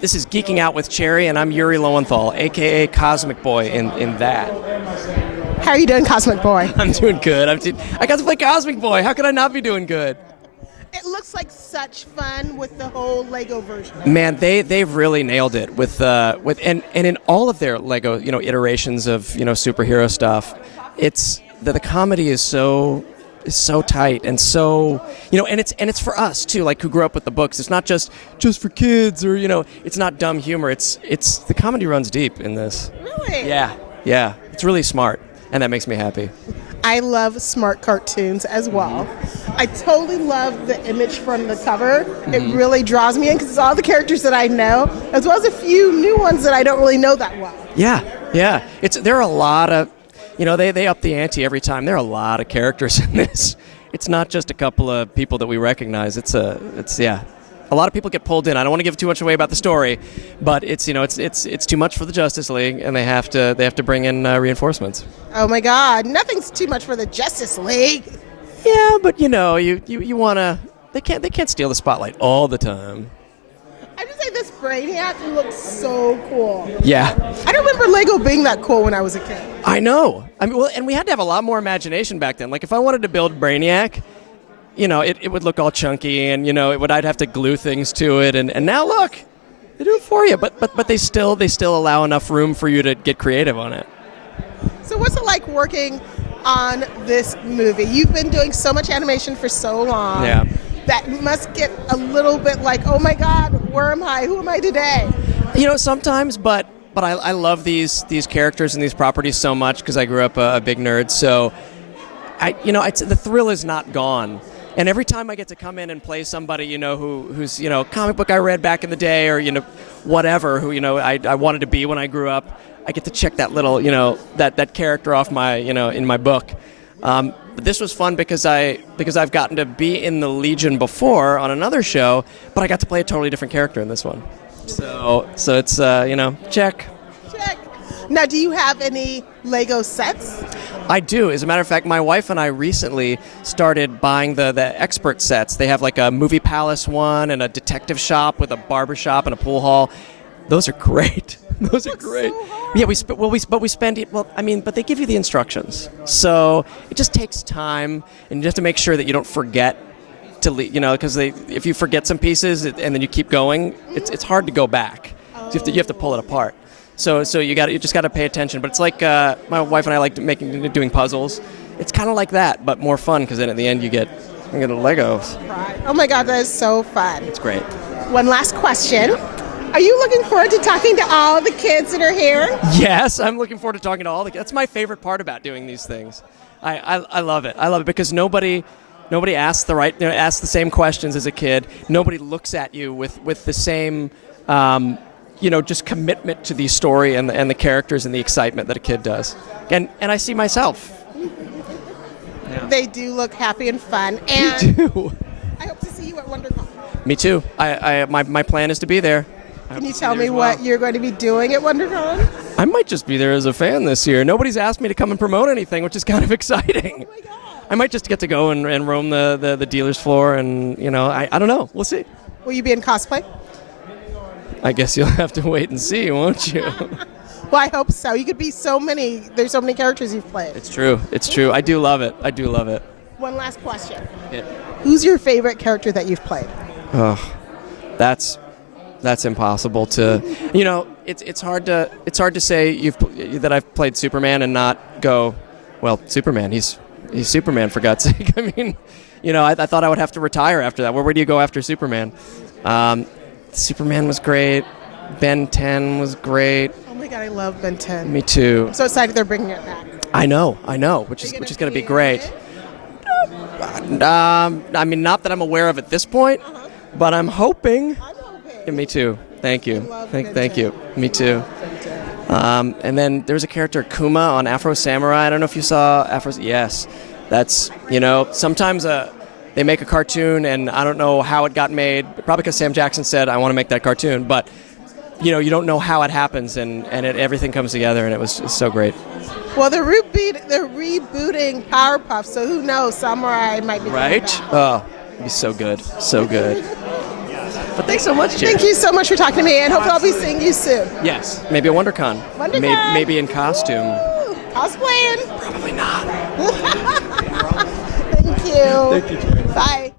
This is Geeking Out with Cherry, and I'm Yuri Lowenthal, a.k.a. Cosmic Boy in that. How are you doing, Cosmic Boy? I'm doing good. I got to play Cosmic Boy. How could I not be doing good? It looks like such fun with the whole Lego version. Man, they've really nailed it with and in all of their Lego iterations of superhero stuff. It's the comedy is so tight and so and it's for us too, like who grew up with the books. It's not just for kids or it's not dumb humor. It's the comedy runs deep in this. Really? Yeah. It's really smart, and that makes me happy. I love smart cartoons as well. I totally love the image from the cover. It really draws me in because it's all the characters that I know, as well as a few new ones that I don't really know that well. Yeah. There are a lot of, they up the ante every time. There are a lot of characters in this. It's not just a couple of people that we recognize. It's a lot of people get pulled in. I don't want to give too much away about the story, but it's too much for the Justice League, and they have to bring in reinforcements. Oh my God, nothing's too much for the Justice League. Yeah, but you want to. They can't steal the spotlight all the time. I just say this Brainiac looks so cool. Yeah. I don't remember Lego being that cool when I was a kid. I know. And we had to have a lot more imagination back then. Like if I wanted to build Brainiac, it would look all chunky, and I'd have to glue things to it, and now look, they do it for you. But they still allow enough room for you to get creative on it. So what's it like working on this movie? You've been doing so much animation for so long. Yeah. That must get a little bit like, oh my God, where am I? Who am I today? Sometimes, but I love these characters and these properties so much because I grew up a big nerd. So the thrill is not gone. And every time I get to come in and play somebody, who's comic book I read back in the day, or whatever, who I wanted to be when I grew up, I get to check that little that character off my in my book. But this was fun because I've gotten to be in the Legion before on another show, but I got to play a totally different character in this one. So it's check. Check. Now, do you have any Lego sets? I do. As a matter of fact, my wife and I recently started buying the expert sets. They have like a movie palace one and a detective shop with a barber shop and a pool hall. Those are great. Those are great. So hard. Yeah, we spend it. Well, but they give you the instructions, so it just takes time, and you have to make sure that you don't forget to leave. Because if you forget some pieces and then you keep going, it's hard to go back. So you have to pull it apart. So you just got to pay attention. But it's like my wife and I like doing puzzles. It's kind of like that, but more fun because then at the end you get a Legos. Right. Oh my God, that is so fun. It's great. One last question. Are you looking forward to talking to all the kids that are here? Yes, I'm looking forward to talking to all the kids. That's my favorite part about doing these things. I love it. I love it because nobody asks asks the same questions as a kid. Nobody looks at you with the same just commitment to the story and the characters and the excitement that a kid does. And I see myself. Yeah. They do look happy and fun. They And do. I hope to see you at WonderCon. Me too. My plan is to be there. Can you tell me what you're going to be doing at WonderCon? I might just be there as a fan this year. Nobody's asked me to come and promote anything, which is kind of exciting. Oh my God. I might just get to go and roam the dealer's floor, and I don't know. We'll see. Will you be in cosplay? I guess you'll have to wait and see, won't you? Well, I hope so. You could be so many. There's so many characters you've played. It's true. I do love it. One last question. Yeah. Who's your favorite character that you've played? Oh, that's impossible to. It's hard to say that I've played Superman and not go, well, Superman. He's Superman, for God's sake. I mean, I thought I would have to retire after that. Where do you go after Superman? Superman was great. Ben 10 was great. Oh my God, I love Ben 10. Me too. I'm so excited they're bringing it back. I know, which is going to be great. I mean, not that I'm aware of at this point, but I'm hoping. I'm hoping. Yeah, me too. Thank you. Thank Ben you. Me too. And then there's a character, Kuma, on Afro Samurai. I don't know if you saw Afro. Yes. That's, sometimes they make a cartoon, and I don't know how it got made, probably because Sam Jackson said, I want to make that cartoon. But, you don't know how it happens, and everything comes together, and it was so great. Well, they're rebooting Powerpuff, so who knows? Samurai might be right. Oh, it'd be so good, so good. But thanks so much, Jake. Thank you so much for talking to me, and hopefully I'll be seeing you soon. Yes, maybe a WonderCon. WonderCon. Maybe in costume. Cosplaying. Probably not. Thank you. Thank you.